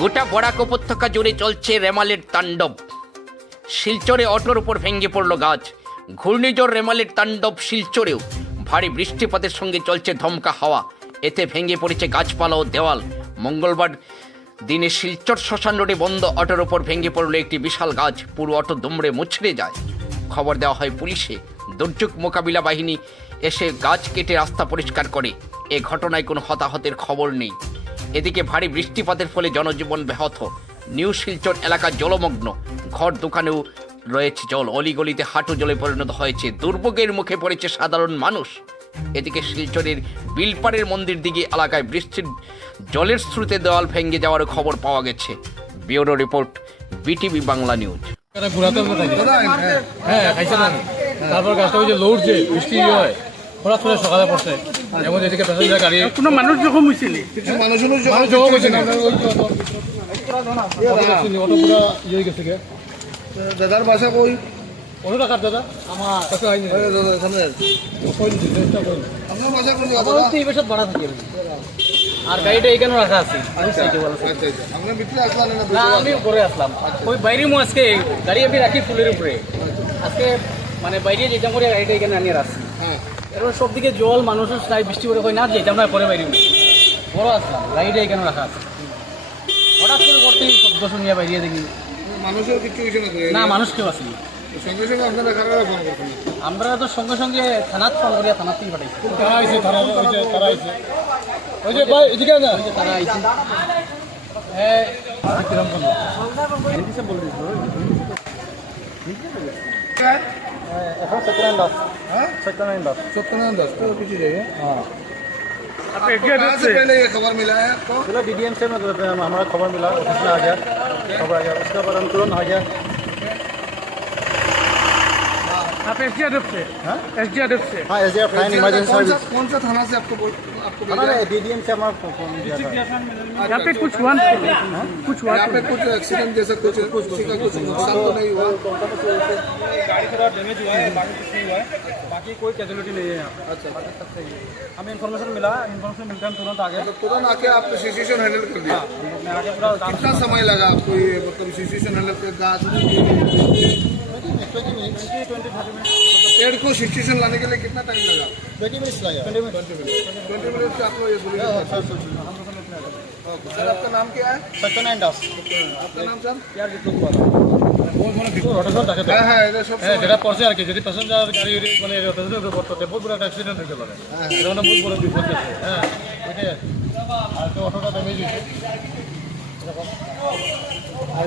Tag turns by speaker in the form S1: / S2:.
S1: গোটা বরাক উপত্যকা জুড়ে চলছে রেমালের তাণ্ডব। শিলচরে অটোর উপর ভেঙে পড়ল গাছ। ঘূর্ণিঝড় রেমালের তাণ্ডব শিলচরেও। ভারী বৃষ্টিপাতের সঙ্গে চলছে ধমকা হাওয়া। এতে ভেঙে পড়েছে গাছপালা ও দেওয়াল। মঙ্গলবার দিনে শিলচর শ্মশান রোডে বন্ধ অটোর ওপর ভেঙে পড়ল একটি বিশাল গাছ। পুরো অটো দুমড়ে মুছড়ে যায়। খবর দেওয়া হয় পুলিশে। দুর্যোগ মোকাবিলা বাহিনী এসে গাছ কেটে রাস্তা পরিষ্কার করে। এ ঘটনায় কোনো হতাহতের খবর নেই। এদিকে ভারী বৃষ্টিপাতের ফলে জনজীবন ব্যাহত। নিউ শিলচর এলাকা জলমগ্ন। ঘর দোকানেও রয়েছে জল। অলিগলিতে হাঁটু জলে পরিণত হয়েছে। দুর্ভোগের মুখে পড়েছে সাধারণ মানুষ। এদিকে শিলচরের বিলপাড়ের মন্দির দিকে এলাকায় বৃষ্টির জলের স্রোতে দেওয়াল ভেঙে যাওয়ার খবর পাওয়া গেছে। Bureau report,
S2: BTV Bangla news. তাই হ্যাঁ তারপর গাছটা লড়ছে, বৃষ্টি হয়। হঠাৎ করে সকালে পড়ছে। এদিকে প্যাসেঞ্জার গাড়ি
S3: কোনো মানুষ জখম হয়েছিল
S4: কিছু
S2: মানুষ।
S4: দাদার বাসা কই?
S2: টাকার দাদা? আমার। কাছে হয়নি
S4: দাদা এখানে।
S2: কই চেষ্টা করি।
S4: আপনার বাসা কোন দাদা?
S5: তো এই বছর ভাড়া থাকি। আর গাড়িটা এখানে রাখা আছে। আমি সাইডে বলা
S4: আচ্ছা। আচ্ছা ভিতরে আসলাম না
S5: না আমি উপরে আসলাম। ওই বাইরে মু আজকে গাড়ি আমি রাখি ফুলের উপরে। আজকে মানে বাইরে যেতাম করে গাড়িটা এখানে আনিয়ে রাখছি।
S4: হ্যাঁ।
S5: এরপর সব দিকে জল মানুষের তাই বৃষ্টি করে কই না যেতাম না পরে বাইরে বড় আসলাম গাড়িটা এখানে রাখা আছে। হঠাৎ করে করতে শব্দ শুনিয়া বাইরে দেখি।
S4: মানুষের কিছু না
S5: মানুষ কেউ আসেনি
S4: সঙ্গে সঙ্গে আপনারা কারা ফোন করছেন?
S5: আমরা তো সঙ্গে সঙ্গে থানাত ফোন করিয়া থানাত থেকে পাঠাইছি।
S2: তারা আইছে তারা ওই যে তারা আইছে। ওই যে ভাই এদিকে না।
S5: ওই যে তারা আইছে। হ্যাঁ এখন সত্যনারায়ণ দাস
S4: हाँ
S5: সত্যনারায়ণ দাস
S4: सत्यनारायण दास तो पीछे जाइए
S3: आप एग्जिट
S4: कहाँ से पहले ये खबर मिला है आपको
S5: चलो डी डी एम से मतलब हमारा खबर मिला ऑफिस में आ गया खबर आ गया उसके बाद हम तुरंत आ गया
S3: आप एस से। एस से।
S5: हाँ एस डी इमरजेंसी
S4: कौन सा
S5: सर्विस।
S4: कौन सा थाना से आपको बोल है?
S5: डी डी एम से हमारा फ़ोन
S3: यहाँ पे कुछ हुआ कुछ हुआ
S4: यहाँ पे कुछ एक्सीडेंट जैसा कुछ किसी का कुछ नुकसान तो नहीं हुआ?
S5: गाड़ी थोड़ा डैमेज हुआ है बाकी कुछ नहीं हुआ है। बाकी कोई कैजुअलिटी नहीं है यहाँ
S4: अच्छा।
S5: है। हमें इन्फॉर्मेशन मिला इन्फॉर्मेशन मिलकर हम तुरंत आ गए
S4: तो तुरंत आके आपने सिचुएशन हैंडल कर दिया।
S5: आगे पूरा
S4: कितना समय लगा आपको ये मतलब सिचुएशन हैंडल कर गाछ
S5: ट्वेंटी ट्वेंटी थर्टी मिनट
S4: पेड़ को सिचुएशन लाने के लिए कितना टाइम लगा
S5: ट्वेंटी मिनट्स लगा ट्वेंटी मिनट
S4: ट्वेंटी मिनट से आपको ये बोलिए सर आपका नाम क्या है
S5: सत्यनारायण दास
S4: आपका नाम सर
S5: यार जितने हुआ
S2: বহুত মানে ভিতর রটেশন থাকে তো
S4: হ্যাঁ হ্যাঁ এটা সব
S2: হ্যাঁ যেটা পড়ছে আর কি যদি প্যাসেঞ্জার গাড়ি যদি মানে প্যাসেঞ্জার উপর পড়তে বহুত বড় একটা অ্যাক্সিডেন্ট হতে পারে এটা মানে বহুত বড় বিপদ আছে হ্যাঁ ওইটাই আর কি। আর তো অটোটা ড্যামেজ হয়েছে
S4: আর